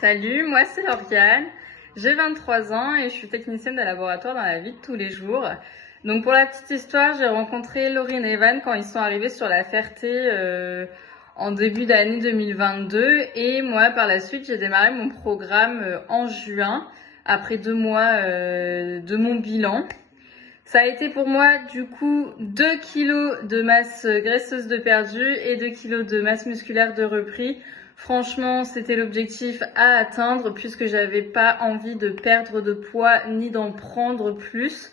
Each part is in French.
Salut, moi c'est Lauriane, j'ai 23 ans et je suis technicienne de laboratoire dans la vie de tous les jours. Donc pour la petite histoire, j'ai rencontré Laurine et Evan quand ils sont arrivés sur la Ferté en début d'année 2022 et moi par la suite j'ai démarré mon programme en juin après 2 mois de mon bilan. Ça a été pour moi du coup 2 kilos de masse graisseuse de perdu et 2 kilos de masse musculaire de repris. Franchement, c'était l'objectif à atteindre puisque j'avais pas envie de perdre de poids ni d'en prendre plus.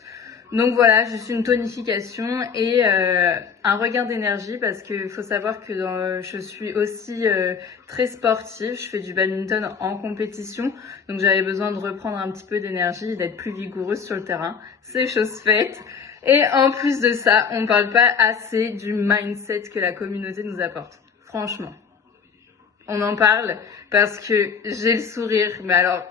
Donc voilà, juste une tonification et un regain d'énergie parce qu'il faut savoir que je suis aussi très sportive, je fais du badminton en compétition, donc j'avais besoin de reprendre un petit peu d'énergie et d'être plus vigoureuse sur le terrain. C'est chose faite. Et en plus de ça, on parle pas assez du mindset que la communauté nous apporte. Franchement. On en parle parce que j'ai le sourire. Mais alors,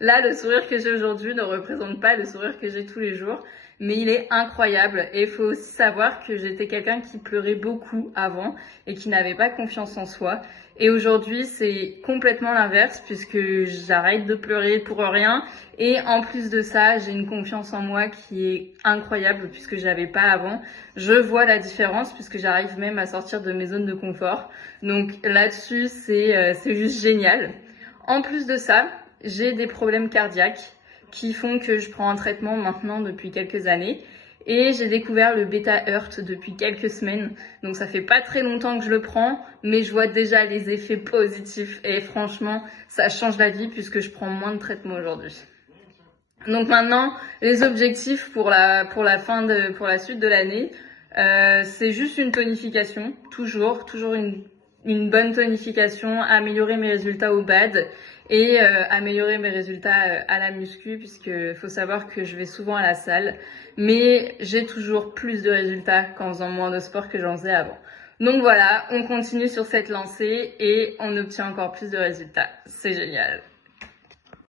là, le sourire que j'ai aujourd'hui ne représente pas le sourire que j'ai tous les jours. Mais il est incroyable. Et il faut aussi savoir que j'étais quelqu'un qui pleurait beaucoup avant et qui n'avait pas confiance en soi. Et aujourd'hui, c'est complètement l'inverse puisque j'arrête de pleurer pour rien. Et en plus de ça, j'ai une confiance en moi qui est incroyable puisque j'avais pas avant. Je vois la différence puisque j'arrive même à sortir de mes zones de confort. Donc là-dessus, c'est juste génial. En plus de ça, j'ai des problèmes cardiaques qui font que je prends un traitement maintenant depuis quelques années. Et j'ai découvert le Beta Heart depuis quelques semaines. Donc ça fait pas très longtemps que je le prends, mais je vois déjà les effets positifs. Et franchement, ça change la vie puisque je prends moins de traitements aujourd'hui. Donc maintenant, les objectifs pour la suite de l'année, c'est juste une tonification, toujours une bonne tonification, améliorer mes résultats au BAD et améliorer mes résultats à la muscu puisque faut savoir que je vais souvent à la salle, mais j'ai toujours plus de résultats qu'en faisant moins de sport que j'en faisais avant. Donc voilà, on continue sur cette lancée et on obtient encore plus de résultats. C'est génial.